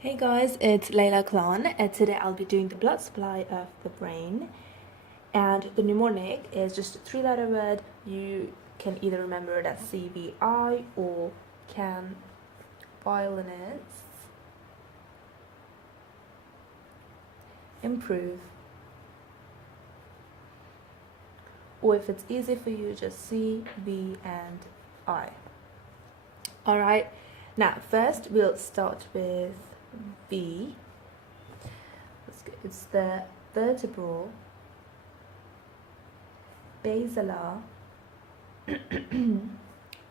Hey guys, it's Layla Klan, and today I'll be doing the blood supply of the brain. And the mnemonic is just a three-letter word. You can either remember it as CVI or can Violinists Improve. Or if it's easy for you, just C, V, and I. Alright, now first we'll start with V. It's the vertebral basilar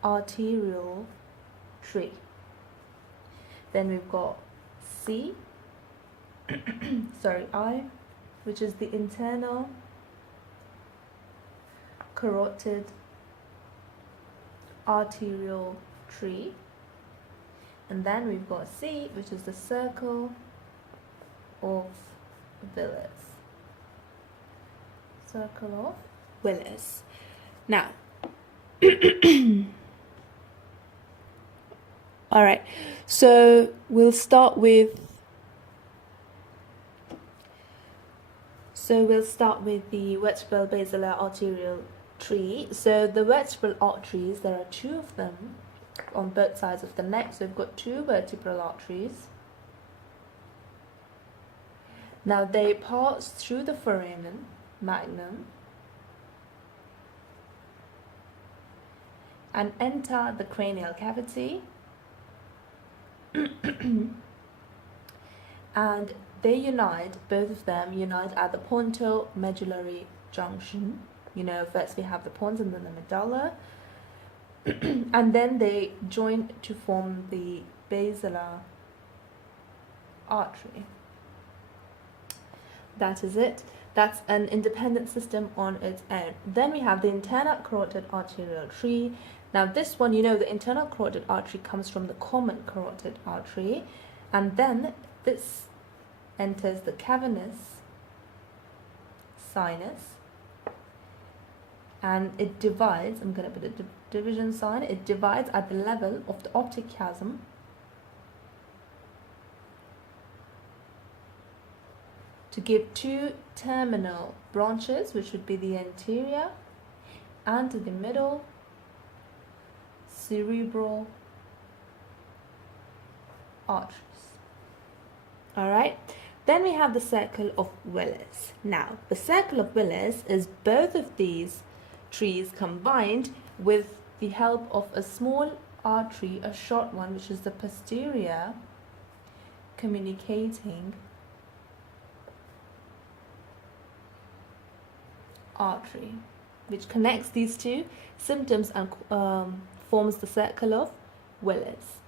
arterial tree. Then we've got C, I, which is the internal carotid arterial tree. And then we've got C, which is the circle of Willis. Circle of Willis. Now, all right, so we'll start with the vertebral basilar arterial tree. So the vertebral arteries, there are two of them on both sides of the neck. So we've got two vertebral arteries. Now they pass through the foramen magnum and enter the cranial cavity, and they unite, both of them unite at the pontomedullary junction. You know, first we have the pons and then the medulla, and then they join to form the basilar artery. That is it. That's an independent system on its own. Then we have the internal carotid arterial tree. Now this one, you know, the internal carotid artery comes from the common carotid artery, and then this enters the cavernous sinus, and it divides. I'm going to put a division sign. It divides at the level of the optic chiasm to give two terminal branches, which would be the anterior and the middle cerebral arteries. All right. Then we have the circle of Willis. Now, the circle of Willis is both of these trees combined with the help of a small artery, a short one, which is the posterior communicating artery, which connects these two symptoms and forms the circle of Willis.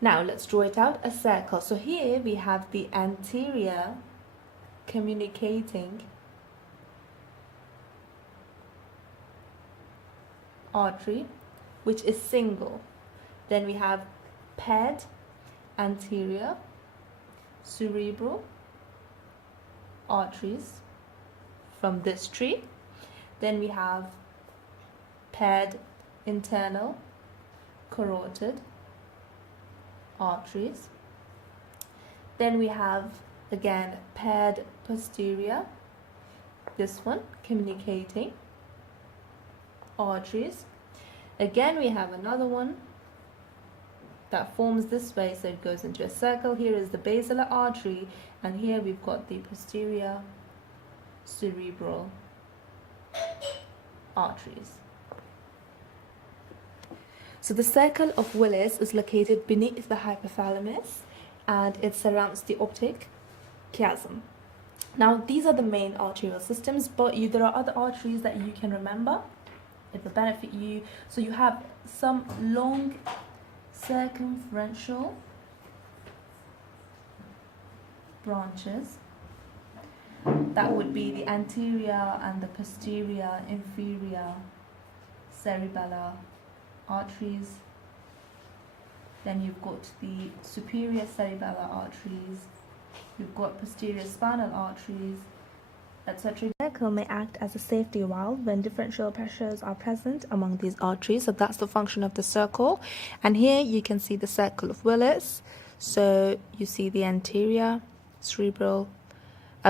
Now let's draw it out, a circle. So here we have the anterior communicating artery, which is single. Then we have paired anterior cerebral arteries from this tree. Then we have paired internal carotid arteries. Then we have again paired posterior, this one communicating arteries. Again we have another one that forms this way, so it goes into a circle. Here is the basilar artery, and here we've got the posterior cerebral arteries. So the circle of Willis is located beneath the hypothalamus, and it surrounds the optic chiasm. Now these are the main arterial systems, but there are other arteries that you can remember. It will benefit you. So you have some long circumferential branches. That would be the anterior and the posterior inferior cerebellar arteries. Then you've got the superior cerebellar arteries, you've got posterior spinal arteries, etc. The circle may act as a safety valve when differential pressures are present among these arteries. So that's the function of the circle. And here you can see the circle of Willis. So you see the anterior cerebral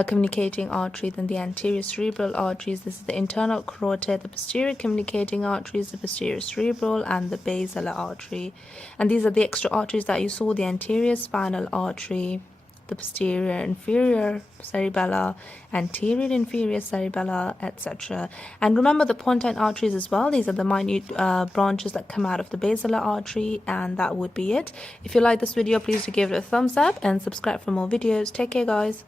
communicating artery, then the anterior cerebral arteries. This is the internal carotid, the posterior communicating arteries, the posterior cerebral, and the basilar artery. And these are the extra arteries that you saw: the anterior spinal artery, the posterior inferior cerebellar, anterior inferior cerebellar, etc. And remember the pontine arteries as well. These are the minute branches that come out of the basilar artery, and that would be it. If you like this video, please do give it a thumbs up and subscribe for more videos. Take care, guys.